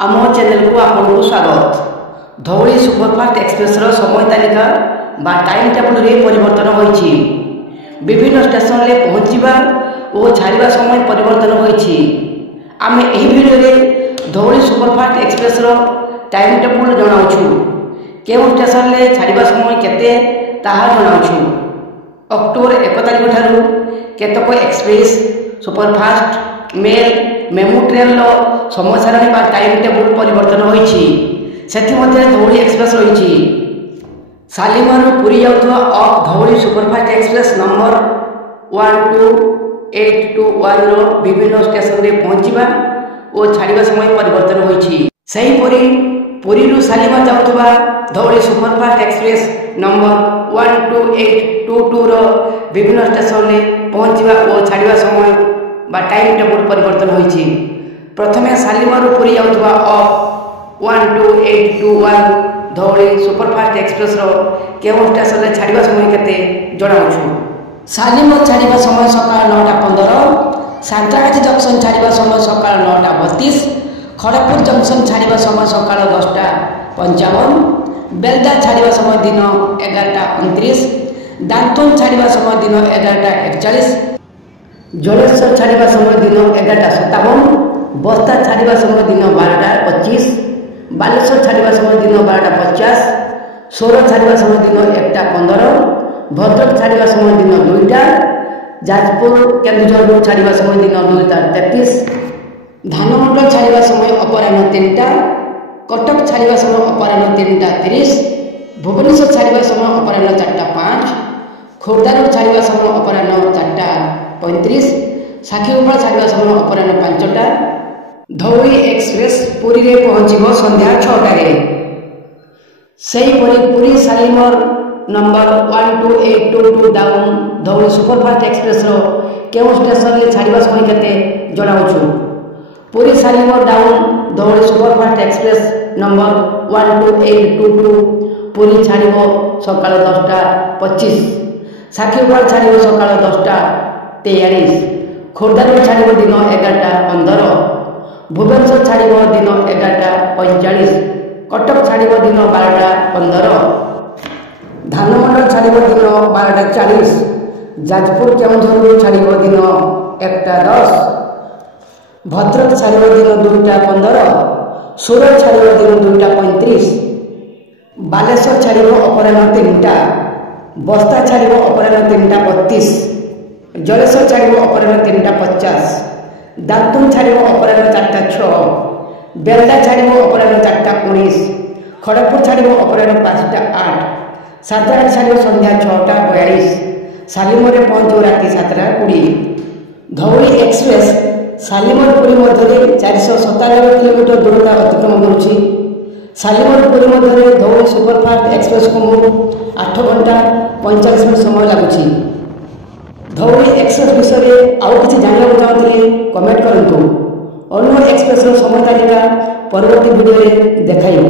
आम चैनल को आपको स्वागत। धौली सुपरफास्ट एक्सप्रेस समय तालिका बा टाइम टेबल रे परिवर्तन होइछि। विभिन्न स्टेशन रे पहुँचवा और छाड़िबा समय परिवर्तन होइछि। आमे एही वीडियो रे Dhauli superfast express time table जणाउछु। केउ स्टेशन रे छाड़िबा समय केते ताहा जणाउछु। अक्टोबर 1 तारिख ठारू केतक express superfast mail MEMU train समय सारणी बा टाइम टेबल परिवर्तन होइछि। सेथि मध्ये धौली एक्सप्रेस रहिछि। शालीमार पुरी जाउथवा up Dhauli superfast express number 12821 रो विभिन्न स्टेशन रे पहुँचवा और छाड़िबा समय परिवर्तन होइछि। सही परी पुरी रु शालीमार जाउथवा धौली सुपरफास्ट एक्सप्रेस नंबर 12822 रो विभिन्न स्टेशन रे पहुँचवा और छाड़िबा समय बा टाइम टेबल परिवर्तन होइछि। प्रथमे शालीमार पुरी जाउथवा अफ 12821 धौली सुपरफास्ट एक्सप्रेस केउ स्टेशन रे छाड़िबा समय केते जणाउछु। शालीमार छाड़िबा समय सकाळ 9:15, सांतागाछी जंक्शन छाड़िबा समय सकाळ 9:32, खड़गपुर जंक्शन छाड़िबा समय सकाळ 10:55, बेलदा छाड़िबा समय दिन 11:29, दांतन छाड़िबा समय दिन 11:41, जलेश्वर छाड़िबा समय दिन 11:57, बस्ता छाड़िबा समय दिन 12:25, बालेश्वर छाड़िबा समय दिन 12:50, सोर छाड़िबा समय दिन 1:15, भद्रक छाड़िबा समय दिन 2टा, जाजपुर केन्दुझर छाड़िबा समय दिन 2:33, धानमंडल छाड़िबा समय अपराह्न 3टा, कटक छाड़िबा समय अपराह्न 3:30, भुवनेश्वर छाड़िबा समय अपराह्न 4:05, खोर्धारू छाड़िबा समय अपराह्न 4:35, साखीगोपाल छाड़िबा समय अपराह्न 5टा। धौली एक्सप्रेस पुरी रे पहुँचब संध्या 6टारे। सेहीपरि Puri Shalimar number 12822 down Dhauli superfast express केउ स्टेशन रे छाड़िबा समय केते जणाउछु। Puri Shalimar down Dhauli superfast express number 12822 Puri छाड़िबो सकाळ 10:25, साखीगोपाल छाड़िबो सकाळ 10:43, खोर्धारू छाड़िबो दिन 11:15, भुवनेश्वर छाड़िबो दिन 11:45, कटक छाड़िबो दिन 12:15, धानमंडल छाड़िबो दिन 12:40, जाजपुर केन्दुझर छाड़िबो दिन 1:10, भद्रक छाड़िबो दिन 2:15, सूरत छाड़िबो दिन 2:35, बालेश्वर छाड़िबो अपराह्न 3टा, बस्ता छाड़िबो अपराह्न 3:32, जलेश्वर छाड़िबो अपराह्न 3:50, दांतन छाड़िबो अपराह्न 4:06, बेलदा छाड़िबो अपराह्न 4:19, खड़गपुर छाड़िबो अपराह्न 5:08, सांतागाछी छाड़िबो संध्या 6:42, शालीमार रे पहुँचब राति 7:20। धौली एक्सप्रेस शालीमार पुरी मध्य 497 किलोमीटर दूरता अतिक्रम करुछि। शालीमार पुरी मध्य धौली सुपरफास्ट एक्सप्रेस को 8 घंटा 45 मिनिट समय लगुछि। धौली एक्सप्रेस विषय आउ किसी जानवाक चाहते कमेंट करंतु। अन्य एक्सप्रेस समय तालिका परवर्ती वीडियो रे देखाइबो।